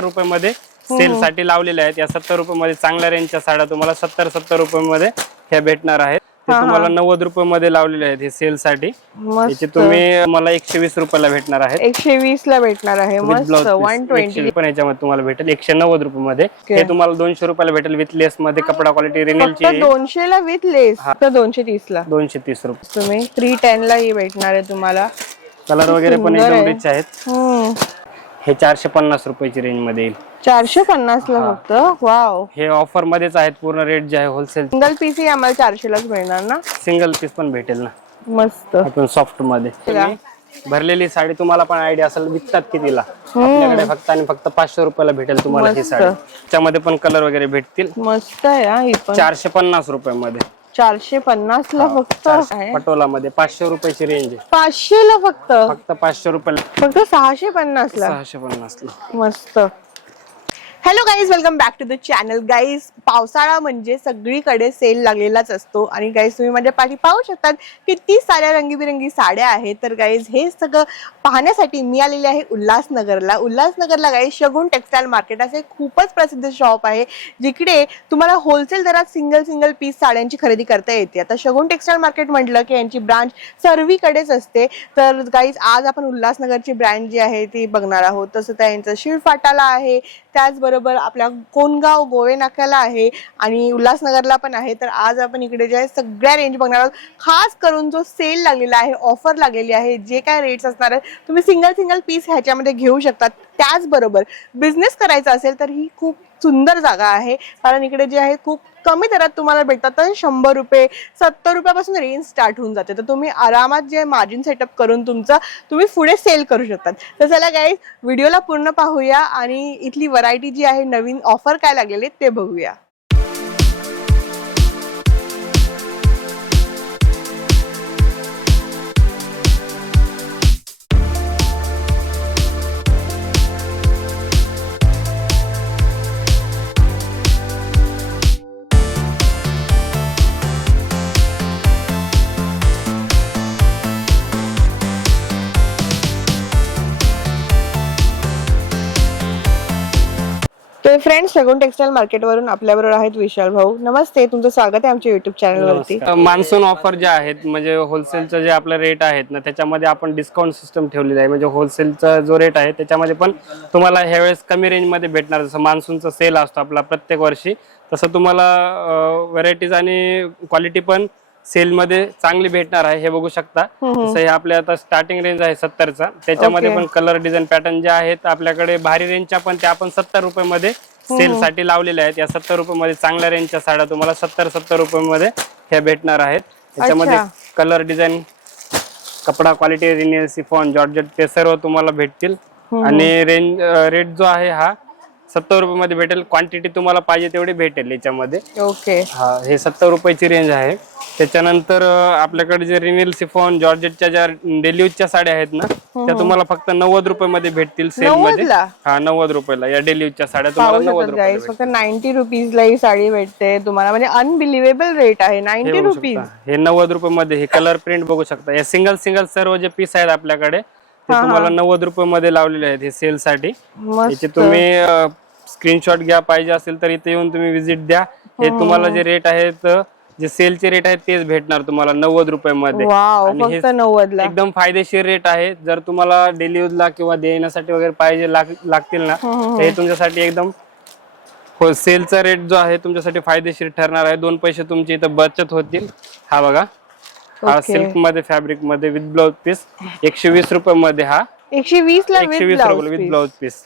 रुपये मध्ये सेल साठी लावलेल्या आहेत। या 70 रुपये मध्ये चांगल्या रेंजच्या साड्या तुम्हाला 70 रुपये मध्ये ह्या भेटणार आहेत। ते तुम्हाला 90 रुपये मध्ये लावलेले आहेत हे सेल साठी। याचे तुम्ही मला 120 रुपयाला भेटणार आहेत। 120 ला भेटणार आहे। मस्त 120 पण याच्यामध्ये तुम्हाला भेटेल 190 रुपये मध्ये। हे तुम्हाला 200 रुपयाला भेटेल विथ लेस मध्ये। कपडा क्वालिटी रिनेलची आहे। 200 ला विथ लेस तर 230 ला 230 रुपये। तुम्ही 310 ला ही भेटणार आहे तुम्हाला। कलर वगैरे पण एकदम रिच आहेत। हे 450 रुपयाची रेंज मध्ये येईल। 450 ला फक्त। वाव, हे ऑफर मध्येच आहेत। पूर्ण रेट जे आहे होलसेल। सिंगल पीस ही आम्हाला 400 लाच मिळणार ना? सिंगल पीस पण भेटेल ना। मस्त आपण सॉफ्ट मध्ये भरलेली साडी तुम्हाला पण आयडिया असेल विकतात कितीला। आपल्याकडे फक्त आणि फक्त 500 रुपयाला भेटेल तुम्हाला ही साडी। त्यामध्ये पण कलर वगैरे भेटतील। मस्त आहे ही पण। 450 रुपये मध्ये 450 ला फक्त पटोला मध्ये 500 रुपयाची रेंज आहे। 500 ला फक्त 500 रुपयाला फक्त 650 ला 650 ला मस्त। Hello guys, welcome back to the channel. Guys, पावसाळा म्हणजे सगळीकडे सेल लागलेलाच असतो आणि गाईज तुम्ही माझ्या पाठी पाहू शकतात किती साऱ्या रंगीबिरंगी साड्या आहेत। तर गाईज हे सगळं पाहण्यासाठी मी आलेले आहे उल्हासनगरला। उल्हासनगरला गाईज शगुन टेक्सटाईल मार्केट असे खूपच प्रसिद्ध शॉप आहे, जिकडे तुम्हाला होलसेल दरात सिंगल पीस साड्यांची खरेदी करता येते। आता शगुन टेक्सटाईल मार्केट म्हटलं की यांची ब्रांच सर्वीकडेच असते। तर गाईज आज आपण उल्हासनगरची ब्रँच जी आहे ती बघणार आहोत। तसं त्यांचं शिळफाटाला आहे, त्याचबरोबर आपल्या कोणगाव गोवे नाक्याला आहे आणि उल्हासनगरला पण आहे। तर आज आपण इकडे जे आहे सगळ्या रेंज बघणार आहोत। खास करून जो सेल लागलेला आहे, ऑफर लागलेली आहे, जे काय रेट्स असणार आहे तुम्ही सिंगल पीस ह्याच्यामध्ये घेऊ शकता। त्याचबरोबर बिझनेस करायचा असेल तर ही खूप सुंदर जागा आहे, कारण इकडे जे आहे खूप कमी दरात तुम्हाला भेटतात। तर 100 रुपये 70 रुपयापासून रेंज स्टार्ट होऊन जाते। तर तुम्ही आरामात जे मार्जिन सेटअप करून तुम्ही पुढे सेल करू शकतात। तर चला गाईज, व्हिडिओला पूर्ण पाहूया आणि इथली व्हरायटी जी आहे, नवीन ऑफर काय लागलेले ते बघूया। तर फ्रेंड्स, शगुन टेक्सटाईल मार्केट वरून आपल्याबरोबर आहेत विशाल भाऊ। नमस्ते, तुमचं स्वागत आहे आमच्या युट्यूब चॅनलवरती। मान्सून ऑफर जे आहेत म्हणजे होलसेलचं जे आपलं रेट आहेत ना, त्याच्यामध्ये आपण डिस्काउंट सिस्टम ठेवलेला आहे। म्हणजे होलसेलचा जो रेट आहे त्याच्यामध्ये पण तुम्हाला ह्यावेळेस कमी रेंज मध्ये भेटणार। जसं मान्सूनचा सेल असतो आपला प्रत्येक वर्षी, तसं तुम्हाला व्हरायटीज आणि क्वालिटी पण सेल मध्ये चांगली भेटणार आहे। हे बघू शकता। जसं हे आपल्या आता स्टार्टिंग रेंज आहे 70 चा। त्याच्यामध्ये पण कलर डिझाईन पॅटर्न जे आहेत आपल्याकडे भारी रेंजच्या पण त्या आपण 70 रुपये मध्ये सेल साठी लावलेल्या आहेत। या 70 रुपये मध्ये चांगल्या रेंजच्या साड्या तुम्हाला 70 रुपये मध्ये ह्या भेटणार आहेत। त्याच्यामध्ये कलर डिझाईन, कपडा क्वालिटी, रिनेल, शिफॉन, जॉर्जेट ते सर्व तुम्हाला भेटतील। आणि रेट जो आहे हा 70 रुपये मध्ये भेटेल। क्वांटिटी तुम्हाला पाहिजे तेवढी भेटेल याच्यामध्ये। ओके, हा, हे 70 रुपयाची रेंज आहे। त्याच्यानंतर आपल्याकडे जे रिनेल, शिफॉन, जॉर्जेटच्या ज्या डेली यूजच्या साड्या आहेत ना, त्या तुम्हाला फक्त 90 रुपये मध्ये भेटतील सेल मध्ये। हा, 90 रुपयाला या डेली यूजच्या साड्या तुम्हाला 90 रुपये फक्त 90 रुपीज ला ही साडी भेटते तुम्हाला। म्हणजे अनबिलिव्हेबल रेट आहे 90 रुपीज। हे 90 रुपये मध्ये हे कलर प्रिंट बघू शकता। हे सिंगल सर्व जे पीस आहेत आपल्याकडे ते तुम्हाला 90 रुपये मध्ये लावलेले आहेत हे सेल साठी। याचे तुम्ही स्क्रीनशॉट घ्या, पाहिजे असेल तर इथे येऊन तुम्ही विजिट द्या। हे तुम्हाला जे रेट आहेत, जे सेलचे रेट आहेत तेच भेटणार तुम्हाला 90 रुपये मध्ये। एकदम फायदेशीर रेट आहे। जर तुम्हाला डेली यूजला किंवा देण्यासाठी वगैरे पाहिजे लागतील ना, तर हे तुमच्यासाठी एकदम सेलचा रेट जो आहे तुमच्यासाठी फायदेशीर ठरणार आहे। 2 पैसे तुमची इथं बचत होतील। हा बघा, हा सिल्क मध्ये, फॅब्रिक मध्ये विथ ब्लाउज पीस 120 रुपये मध्ये। हा 120 ला विथ ब्लाउज पीस।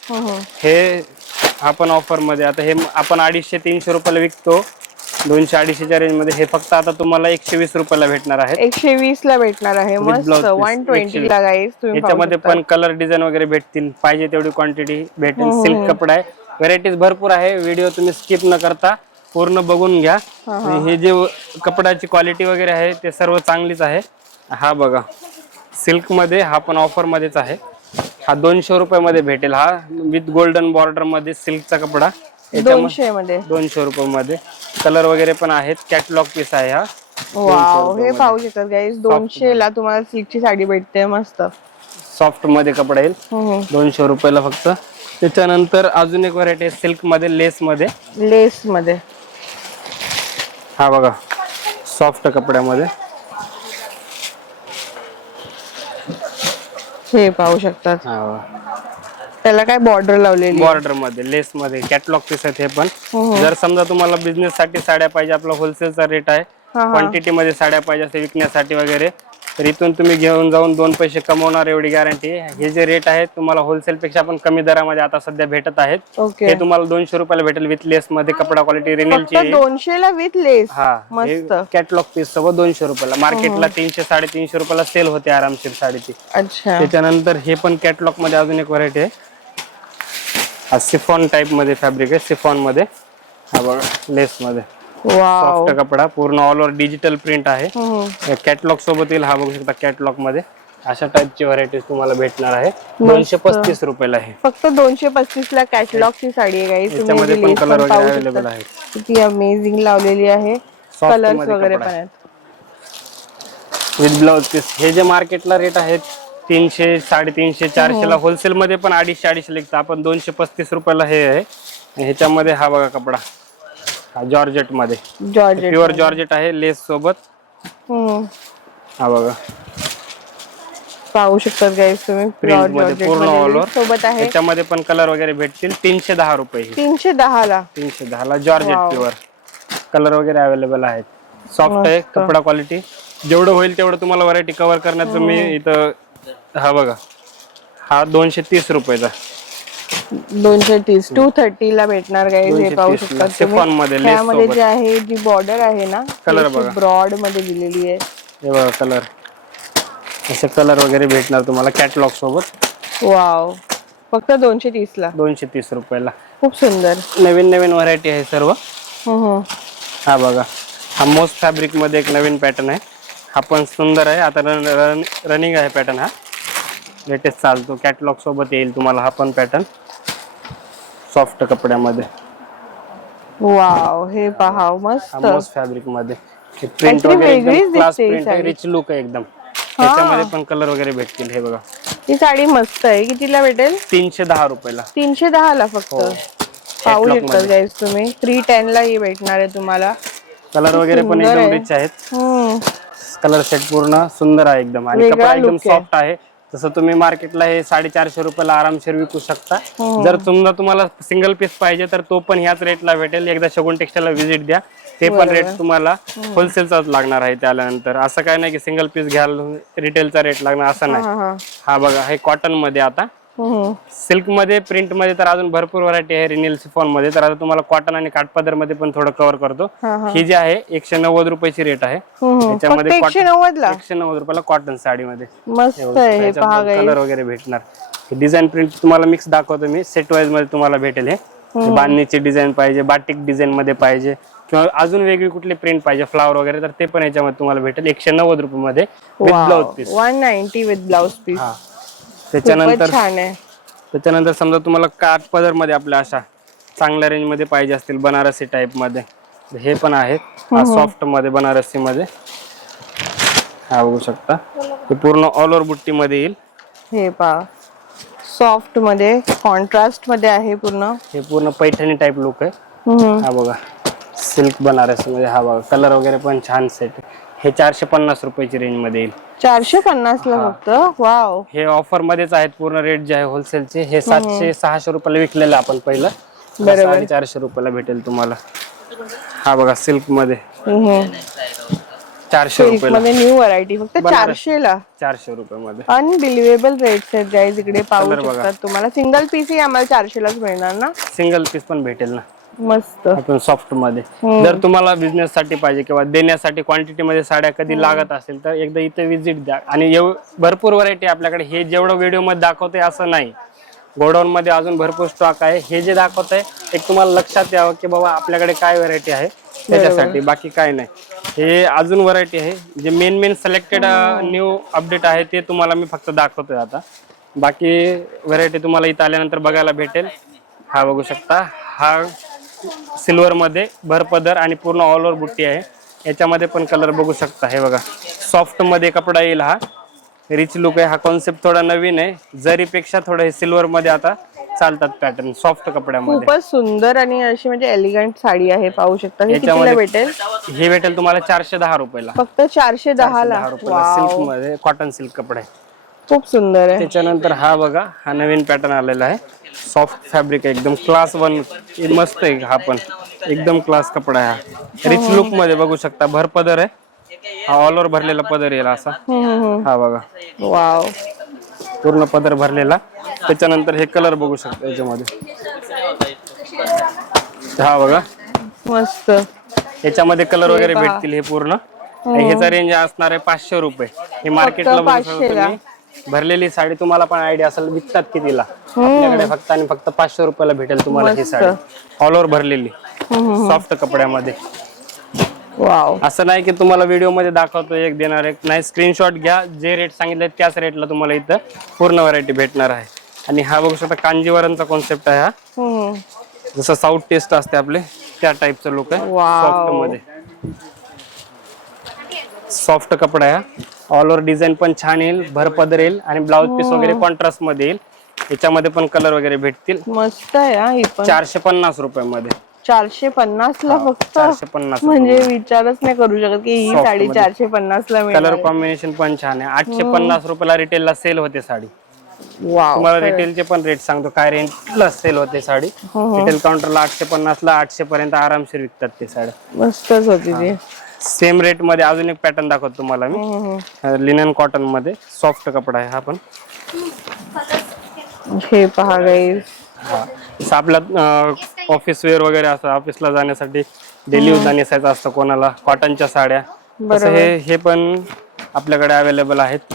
हे आपण ऑफर मध्ये आता हे आपण 250-300 रुपयाला विकतो, 200-250च्या रेंज मध्ये। हे फक्त आता तुम्हाला 120 रुपयाला भेटणार आहे। 120 ला भेटणार आहे। मस्त 120 ला गाईस। याच्यामध्ये पण कलर डिझाईन वगैरे भेटतील, पाहिजे तेवढी क्वांटिटी भेटेल। सिल्क कपडा आहे, व्हरायटीज भरपूर आहे। व्हिडिओ तुम्ही स्किप न करता पूर्ण बघून घ्या। हे जे कपड्याची क्वालिटी वगैरे आहे ते सर्व चांगलीच आहे। हा बघा, सिल्क मध्ये हा पण ऑफर मध्येच आहे। हा 200 रुपये मध्ये भेटेल। हा विथ गोल्डन बॉर्डर मध्ये सिल्कचा कपडा 200 रुपये मध्ये। कलर वगैरे पण आहेत, कॅटलॉग पीस आहे हा। वाव, हे पाहू शकतात गाईस, 200 ला तुम्हाला सिल्कची साडी भेटते। मस्त सॉफ्ट मध्ये कपडा येईल, 200 रुपयाला फक्त। त्याच्यानंतर अजून एक व्हरायटी आहे सिल्क मध्ये, लेस मध्ये. लेस मध्ये हा बघा सॉफ्ट कपड्यामध्ये. हे पाहू शकतात. हा त्याला काय बॉर्डर लावलेली आहे. बॉर्डर मध्ये, लेस मध्ये कॅटलॉग पीस आहेत हे पण. जर समजा तुम्हाला बिझनेस साठी साड्या पाहिजे, आपला होलसेलचा रेट आहे, क्वांटिटी मध्ये साड्या पाहिजे असते विकण्यासाठी वगैरे, तर इथून तुम्ही घेऊन जाऊन 2 पैसे कमवणार एवढी गॅरंटी. हे जे रेट आहेत तुम्हाला होलसेल पेक्षा पण कमी दरामध्ये आता सध्या भेटत आहेत. ओके. हे तुम्हाला 200 रुपयाला भेटेल विथ लेस मध्ये. कपडा क्वालिटी रिनेलची फक्त 200 ला विथ लेस. हा मस्त. कॅटलॉग पीस सोबत 200 रुपयाला. मार्केटला 300 350 रुपयाला सेल होते आरामशीर साडीची. अच्छा. त्याच्यानंतर हे पण कॅटलॉग मध्ये अजून एक व्हरायटी आहे. हा सिफॉन टाइप मध्ये फॅब्रिक आहे, सिफॉन मध्ये. हा बघा लेस मध्ये वाव. सॉफ्ट कपडा, पूर्ण ऑल ओव्हर डिजिटल प्रिंट आहे. कॅटलॉग सोबत येईल. हा बघू शकता कॅटलॉग मध्ये अशा टाइपची व्हरायटी तुम्हाला भेटणार आहे. 235 रुपयाला आहे. फक्त 235 ला कॅटलॉग ची साडी आहे गाईस. त्याच्यामध्ये पण कलर वगैरे अवेलेबल आहेत. किती अमेझिंग लावलेली आहे. कलर्स वगैरे पण आहेत विथ ब्लाउज पीस. हे जे मार्केटला रेट आहेत 300 350 400 ला, होलसेल मध्ये पण 250 लिखतं. आपण 235 रुपयाला हे आहे. ह्याच्यामध्ये हा बघा कपडा, हा जॉर्जेट मध्ये, जॉर्जेट, प्युअर जॉर्जेट आहे लेस सोबत. हा बघा पाहू शकतात गाईस तुम्ही. प्रिंट मध्ये पूर्ण ऑल ओव्हर सोबत आहे. त्याच्यामध्ये पण कलर वगैरे भेटतील. 310 रुपये. 310 ला. 310 ला जॉर्जेट प्युअर. कलर वगैरे अवेलेबल आहेत. सॉफ्ट आहे कपडा क्वालिटी. जेवढं होईल तेवढं तुम्हाला व्हरायटी कव्हर करण्यात तुम्ही इथं. हा बघा हा 230 रुपयाचा. 230 230 ला भेटणार गाईस. हे पाहू शकतात सिफॉन मध्ये लेस त्यामध्ये सोबत. जे आहे जी बॉर्डर आहे ना, कलर बघा ब्रॉड मध्ये दिलेली आहे. हे बघा कलर, असे कलर वगैरे भेटणार तुम्हाला कॅटलॉग सोबत. वाव. फक्त 230 ला. 230 रुपयाला. खूप सुंदर नवीन नवीन व्हरायटी आहे सर्व. हा बघा हा मोस्ट फॅब्रिक मध्ये एक नवीन पॅटर्न आहे. हा पण सुंदर आहे. आता रनिंग आहे पॅटर्न. हा लेटेस्ट चालतो. कॅटलॉग सोबत येईल तुम्हाला हा पण पॅटर्न सॉफ्ट कपड्यामध्ये. वाव. हे पहा मस्त. मोस्ट फॅब्रिक मध्ये प्रिंट वगैरे एकदम क्लास प्रिंट आहे. रिच लुक आहे एकदम. त्याच्यामध्ये पण कलर वगैरे भेटतील. हे बघा ही साडी मस्त आहे. कितीला भेटेल? 310 रुपयाला. 310 ला फक्त. पाहू शकता गाईस तुम्ही. 310 ला ही भेटणार आहे तुम्हाला. कलर वगैरे पण एकदम रिच आहेत. कलर सेट पूर्ण सुंदर आहे एकदम. आणि कपडा एकदम सॉफ्ट आहे. तसं तुम्ही मार्केटला हे 450 रुपयाला आरामशीर विकू शकता. जर तुम्हाला सिंगल पीस पाहिजे तर तो पण ह्याच रेटला भेटेल. एकदा शगुन टेक्सटाईलला व्हिजिट द्या. ते पण रेट तुम्हाला होलसेलचाच लागणार आहे. त्यानंतर असं काय नाही की सिंगल पीस घ्याल रिटेलचा रेट लागणार असं नाही. हा बघा हे कॉटन मध्ये. आता सिल्क मध्ये, प्रिंट मध्ये तर अजून भरपूर व्हरायटी आहे. रिनेल सिफॉन मध्ये. तर आता तुम्हाला कॉटन आणि काठपदर मध्ये पण थोडं कव्हर करतो. ही जी आहे 190 रुपयाची रेट आहे. त्याच्यामध्ये 190 रुपयाला कॉटन साडी मध्ये मस्त आहे. कलर वगैरे भेटणार. डिझाईन प्रिंट तुम्हाला मिक्स दाखवतो मी. सेट वाईज मध्ये तुम्हाला भेटेल. हे बांधणीची डिझाईन पाहिजे, बाटिक डिझाईन मध्ये पाहिजे, किंवा अजून वेगळी कुठली प्रिंट पाहिजे फ्लावर वगैरे, तर ते पण याच्यामध्ये तुम्हाला भेटेल 190 रुपये मध्ये with blouse piece. 190 with blouse piece. त्याच्यानंतर समजा तुम्हाला काठपदर मध्ये आपल्या अशा चांगल्या रेंज मध्ये पाहिजे असतील बनारसी टाइप मध्ये, हे पण आहेत. सॉफ्ट मध्ये बनारसी मध्ये. हा बघू शकता ते पूर्ण ऑल ओव्हर बुट्टी मध्ये येईल. हे पहा सॉफ्ट मध्ये कॉन्ट्रास्ट मध्ये आहे पूर्ण. हे पूर्ण पैठणी टाइप लुक आहे. हा बघा सिल्क बनारसी मध्ये. हा बघा कलर वगैरे पण छान सेट. हे 450 रुपयाची रेंज मध्ये येईल. 450 ला फक्त. वाव. हे ऑफर मध्येच आहेत. पूर्ण रेट जे आहे होलसेलचे हे 700-600 रुपयाला विकलेलं आपण पहिलं. 450 रुपयाला भेटेल तुम्हाला. हा बघा सिल्क मध्ये 400 रुपयाला. न्यू व्हरायटी फक्त 400 ला. 400 रुपयामध्ये अनबिलिव्हेबल रेट्स आहेत गाईज. इकडे पाहू शकतात तुम्हाला. सिंगल पीस ही आम्हाला 400 लाच मिळणार ना. सिंगल पीस पण भेटेल ना. मस्त. आपण सॉफ्ट मध्ये. जर तुम्हाला बिझनेस साठी पाहिजे किंवा देण्यासाठी क्वांटिटी मध्ये साड्या कधी लागत असेल तर एकदा इथे विजिट द्या. आणि भरपूर व्हरायटी आपल्याकडे. हे जेवढं व्हिडिओ मध्ये दाखवतोय असं नाही, गोडाऊन मध्ये अजून भरपूर स्टॉक आहे. हे जे दाखवतंय एक तुम्हाला लक्षात यावं की बाबा आपल्याकडे काय व्हरायटी आहे त्याच्यासाठी, बाकी काय नाही. हे अजून व्हरायटी आहे. जे मेन सिलेक्टेड न्यू अपडेट आहे ते तुम्हाला मी फक्त दाखवतोय आता. बाकी व्हरायटी तुम्हाला इथं आल्यानंतर बघायला भेटेल. हा बघू शकता. हा सिल्वर मध्ये भरपदर आणि पूर्ण ऑल ओव्हर बुट्टी आहे. याच्यामध्ये पण कलर बघू शकता. हे बघा सॉफ्ट मध्ये कपडा येईल. हा रिच लुक आहे. हा कॉन्सेप्ट थोडा नवीन आहे. जरीपेक्षा थोडं हे सिल्वर मध्ये आता चालतात पॅटर्न सॉफ्ट कपड्यामध्ये. खूपच सुंदर आणि अशी म्हणजे एलिगंट साडी आहे, पाहू शकता. हे कितीला याच्यामध्ये भेटेल? हे भेटेल तुम्हाला 410 रुपयाला. फक्त 410 ला. 410 रुपयाला वाव, सिल्क मध्ये, कॉटन सिल्क कपडा आहे. खूप सुंदर आहे. त्याच्यानंतर हा बघा, हा नवीन पॅटर्न आलेला आहे. सॉफ्ट फॅब्रिक आहे, एकदम क्लास 1, मस्त आहे. हा पण एकदम क्लास कपडा आहे. हा रिच लुक मध्ये बघू शकता, भर पदर आहे. हा ऑल ओव्हर भरलेला पदर येईल असा. हा बघा, वाव, पूर्ण पदर भरलेला. त्याच्यानंतर हे कलर बघू शकता याच्यामध्ये. हा बघा, मस्त. याच्यामध्ये कलर वगैरे भेटतील. हे पूर्ण ह्याचा रेंज असणार आहे 500 रुपये. हे मार्केटला बघू शकता तुम्ही. भरलेली साडी तुम्हाला पण आयडिया असेल विकतात कितीला. आपल्याकडे फक्त आणि फक्त 500 रुपयाला भेटेल तुम्हाला ही साडी, ऑल ओव्हर भरलेली सॉफ्ट कपड्यामध्ये. वाव, असं नाही की तुम्हाला व्हिडिओ मध्ये दाखवतो एक देणार एक, नाही. स्क्रीनशॉट घ्या, जे रेट सांगितले त्याच रेटला तुम्हाला इथं पूर्ण व्हरायटी भेटणार आहे. आणि हा बघू शकता कांजीवरमचा कॉन्सेप्ट आहे. हा जसं साऊथ टेस्ट असते आपले त्या टाइपचं लुक आहे. सॉफ्ट मध्ये सॉफ्ट कपडा आहे. ऑल ओव्हर डिझाईन पण छान येईल, भरपदर येईल आणि ब्लाउज पीस वगैरे कॉन्ट्रास्ट मध्ये येईल. याच्यामध्ये पण कलर वगैरे भेटतील. मस्त आहे हा. ही पण 450 रुपयामध्ये. 450 ला फक्त. 450 म्हणजे विचारच नाही करू शकत की ही साडी 450 ला मिळेल. कलर कॉम्बिनेशन पण छान आहे. 850 रुपयाला रिटेलला सेल होते साडी. वाव, तुम्हाला रिटेलचे पण रेट सांगतो काय रेंजला सेल होते साडी. रिटेल काउंटरला 850 ला 800 पर्यंत आरामशीर विकतात ते साड्या. मस्तच होती ती. सेम रेट मध्ये अजून एक पॅटर्न दाखवतो तुम्हाला मी. लिनन कॉटन मध्ये सॉफ्ट कपडा आहे हा पण. हे पहा गाईस, आपला ऑफिस वेअर वगैरे असतं, ऑफिसला जाण्यासाठी डेली यूज नेसायचं असतं कोणाला, कॉटनच्या साड्या. तसं हे पण आपल्याकडे अवेलेबल आहेत.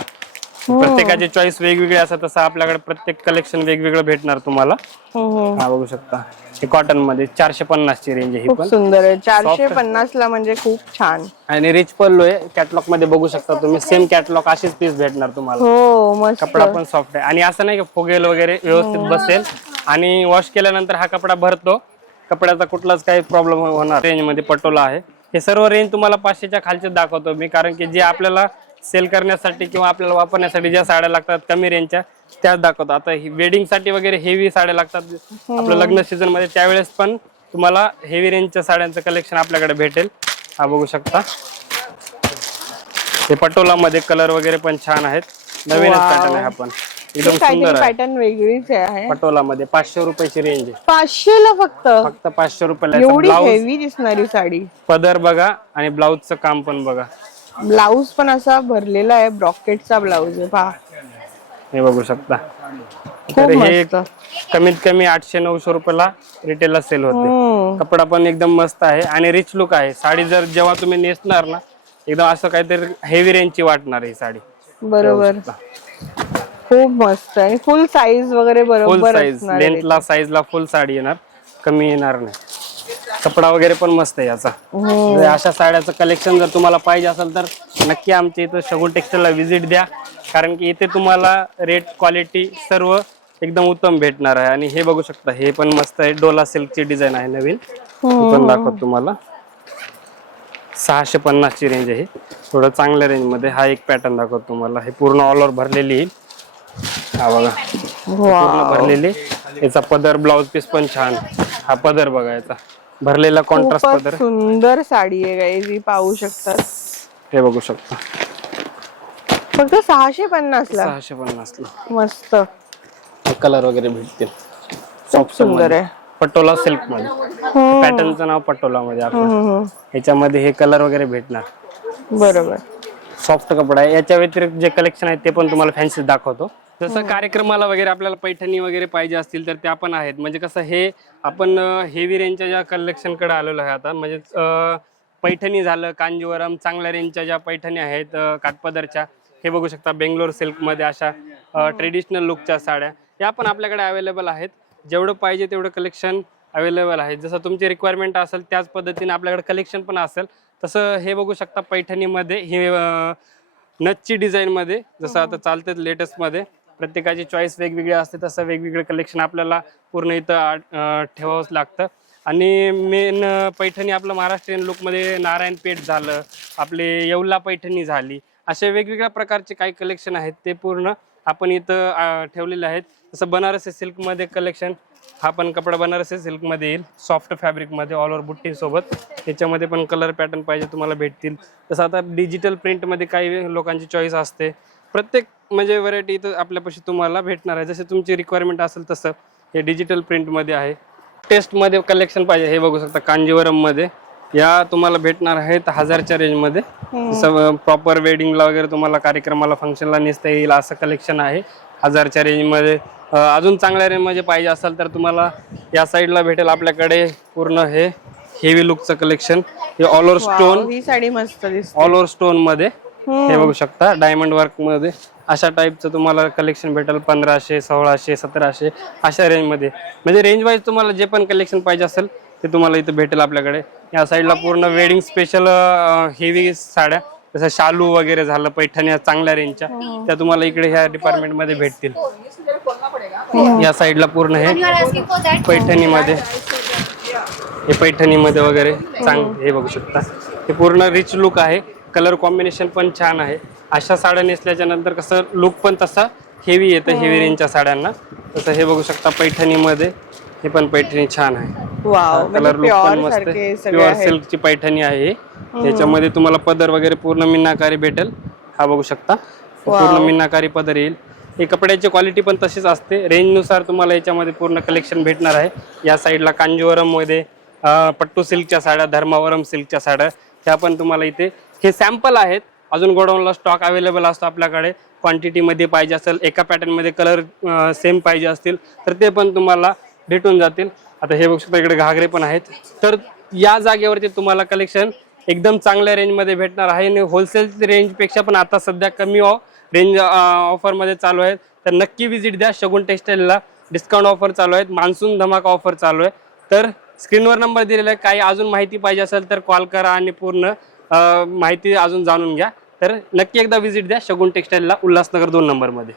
प्रत्येकाची चॉईस वेगवेगळी असतात, तसं आपल्याकडे प्रत्येक कलेक्शन वेगवेगळं भेटणार तुम्हाला. हा बघू शकता, हे कॉटन मध्ये 450 ची रेंज आहे. ही खूप पण सुंदर आहे. 450 ला म्हणजे खूप छान. आणि रिच पल्लू आहे. कॅटलॉग मध्ये बघू शकता तुम्ही, सेम कॅटलॉग अशीच पीस भेटणार तुम्हाला. हो, मस्त. कपडा पण सॉफ्ट आहे आणि असं नाही की फुगेल वगैरे, व्यवस्थित बसेल. आणि वॉश केल्यानंतर हा कपडा भरतो, कपड्याचा कुठलाच काही प्रॉब्लेम होणार. रेंज मध्ये पटोला आहे. हे सर्व रेंज तुम्हाला 500च्या खालचे दाखवतो मी, कारण की जे आपल्याला सेल करण्यासाठी किंवा आपल्याला वापरण्यासाठी ज्या साड्या लागतात कमी रेंजच्या त्याच दाखवतो. आता वेडिंग साठी वगैरे हेवी साड्या लागतात आपलं लग्न सीझन मध्ये, त्यावेळेस पण तुम्हाला हेवी रेंजच्या साड्यांचं कलेक्शन आपल्याकडे भेटेल. हा बघू शकता, हे पटोला मध्ये कलर वगैरे पण छान आहेत. नवीनच पॅटर्न आहे हा पण, एकदम सुंदर आहे. पॅटर्न वेगळीच आहे. पटोला मध्ये 500 रुपयाची रेंज आहे. 500 ला फक्त 500 रुपयाला. एवढी हेवी दिसणारी साडी. पदर बघा आणि ब्लाउजचं काम पण बघा. ब्लाउज पण असा भरलेला आहे, ब्रॉकेटचा ब्लाउज आहे पहा. हे बघू शकता. खूप तर हे मस्त. कमीत कमी 800-900 रुपयाला रिटेलला सेल होते. कपडा पण एकदम मस्त आहे आणि रिच लुक आहे. साडी जर जेव्हा तुम्ही नेसणार ना, एकदम असं काहीतरी हेवी रेंजची वाटणार ही साडी. बरोबर, खूप मस्त. आणि फुल साईज वगैरे फुल बरोबर साईज, असणार. लेंथला साईजला फुल साडी येणार, कमी येणार नाही. कपडा वगैरे पण मस्त आहे याचा. अशा साड्याचं कलेक्शन जर तुम्हाला पाहिजे असेल तर नक्की आमच्या इथं शगुन टेक्सटाईलला व्हिजिट द्या, कारण की इथे तुम्हाला रेट, क्वालिटी सर्व एकदम उत्तम भेटणार आहे. आणि हे बघू शकता, हे पण मस्त आहे. डोला सिल्कची डिझाईन आहे नवीन, पण दाखवतो तुम्हाला. 650 ची रेंज आहे. थोडं चांगल्या रेंज मध्ये हा एक पॅटर्न दाखवतो तुम्हाला. हे पूर्ण ऑल ओव्हर भरलेली येईल. हा बघा, पूर्ण भरलेली. याचा पदर, ब्लाउज पीस पण छान. हा पदर बघा, याचा भरलेला कॉन्ट्रास्ट पदर. सुंदर साडी आहे गाईज, ही पाहू शकता. हे बघू शकता, फक्त 650 ला. 650 ला मस्त. कलर वगैरे भेटतील. खूप सुंदर आहे. पटोला सिल्क मध्ये, पॅटर्नचं नाव पटोला मध्ये आपलं. ह्याच्यामध्ये हे कलर वगैरे भेटणार. बरोबर, सॉफ्ट कपडा आहे. याच्या व्यतिरिक्त जे कलेक्शन आहे ते पण तुम्हाला फॅन्सी दाखवतो. जसं कार्यक्रमाला वगैरे आपल्याला पैठणी वगैरे पाहिजे असतील तर त्या पण आहेत. म्हणजे कसं, हे आपण हेवी रेंजच्या ज्या कलेक्शन कडे आलेलो आहे आता, म्हणजे पैठणी झालं, कांजीवरम, चांगल्या रेंजच्या ज्या पैठणी आहेत काठपदरच्या, हे बघू शकता. बेंगलोर सिल्क मध्ये अशा ट्रेडिशनल लुकच्या साड्या या पण आपल्याकडे अवेलेबल आहेत. जेवढं पाहिजे तेवढं कलेक्शन अवेलेबल आहे. जसं तुमची रिक्वायरमेंट असेल त्याच पद्धतीने आपल्याकडे कलेक्शन पण असेल. तसं हे बघू शकता, पैठणीमध्ये हे नथची डिझाईन मध्ये, जसं आता चालते लेटेस्ट मध्ये. प्रत्येकाची चॉईस वेगवेगळी असते, तसं वेगवेगळे कलेक्शन आपल्याला पूर्ण इथं ठेवावंच लागतं. आणि मेन पैठणी आपलं महाराष्ट्रीयन लुकमध्ये नारायणपेठ झालं, आपले येवला पैठणी झाली, असे वेगवेगळ्या प्रकारचे काही कलेक्शन आहेत ते पूर्ण आपण इथं ठेवलेले आहेत. जसं बनारसी सिल्कमध्ये कलेक्शन, हा पण कपडा बनारसी सिल्कमध्ये येईल, सॉफ्ट फॅब्रिकमध्ये ऑल ओव्हर बुट्टी सोबत. याच्यामध्ये पण कलर पॅटर्न पाहिजे तुम्हाला भेटतील. तसं आता डिजिटल प्रिंटमध्ये काही लोकांची चॉईस असते. प्रत्येक म्हणजे व्हरायटी इथं आपल्यापाशी तुम्हाला भेटणार आहे. जसे तुमची रिक्वायरमेंट असेल तसं हे डिजिटल प्रिंटमध्ये आहे. टेस्टमध्ये कलेक्शन पाहिजे हे बघू शकता. कांजीवरममध्ये या तुम्हाला भेटणार आहेत 1000च्या रेंजमध्ये. जसं प्रॉपर वेडिंगला वगैरे तुम्हाला कार्यक्रमाला फंक्शनला नेसता येईल असं कलेक्शन आहे 1000च्या रेंजमध्ये. अजून चांगल्या रेंजमध्ये पाहिजे असेल तर तुम्हाला या साईडला भेटेल आपल्याकडे पूर्ण हे हेवी लुकचं कलेक्शन. हे ऑल ओव्हर स्टोन, ही साडी मस्त दिसते. ऑल ओव्हर स्टोन मध्ये हे बघू शकता. डायमंड वर्क मध्ये अशा टाईपचं तुम्हाला कलेक्शन भेटेल 1500, 1600, 1700 अशा रेंजमध्ये. म्हणजे रेंज वाईज तुम्हाला जे पण कलेक्शन पाहिजे असेल ते तुम्हाला इथं भेटेल आपल्याकडे. या साईडला पूर्ण वेडिंग स्पेशल हेवी साड्या, जसं शालू वगैरे झालं, पैठण्या चांगल्या रेंजच्या, त्या तुम्हाला इकडे ह्या डिपार्टमेंटमध्ये भेटतील. या साईडला पूर्ण हे पैठणीमध्ये, हे पैठणीमध्ये वगैरे हे बघू शकता. हे पूर्ण रिच लुक आहे. कलर कॉम्बिनेशन पण छान आहे. अशा साड्या नेसल्याच्या नंतर कसं लुक पण तसा हेवी येतं हेवी रेंजच्या साड्यांना. तसं हे बघू शकता पैठणीमध्ये. हे पण पैठणी छान आहे. वाव, कलर लुक पण मस्त आहे. प्युअर सिल्कची पैठणी आहे. याच्यामध्ये तुम्हाला पदर वगैरे पूर्ण मीनाकारी भेटेल. हा बघू शकता पूर्ण मीनाकारी पदर येईल. हे कपड्याची क्वालिटी पण तशीच असते. रेंजनुसार तुम्हाला याच्यामध्ये पूर्ण कलेक्शन भेटणार आहे. या साईडला कांजीवरममध्ये पट्टू सिल्कच्या साड्या, धर्मावरम सिल्कच्या साड्या, ह्या पण तुम्हाला इथे. हे सॅम्पल आहेत. अजून गोडाऊनला स्टॉक अवेलेबल असतो आपल्याकडे. क्वांटिटीमध्ये पाहिजे असेल, एका पॅटर्नमध्ये कलर सेम पाहिजे असतील तर ते पण तुम्हाला भेटून जातील. आता हे बघू शकता इकडे घागरे पण आहेत. तर या जागेवरती तुम्हाला कलेक्शन एकदम चांगल्या रेंजमध्ये भेटणार आहे. आणि होलसेल रेंजपेक्षा पण आता सध्या कमी रेंज ऑफरमध्ये चालू आहेत. तर नक्की विजिट द्या शगुन टेक्सटाईलला. डिस्काउंट ऑफर चालू आहेत, मान्सून धमाका ऑफर चालू आहे. तर स्क्रीनवर नंबर दिलेला आहे. काही अजून माहिती पाहिजे असेल तर कॉल करा आणि पूर्ण माहिती अजून जाणून घ्या. तर नक्की एकदा विजिट द्या शगुन टेक्सटाईलला, उल्हासनगर 2 नंबरमध्ये.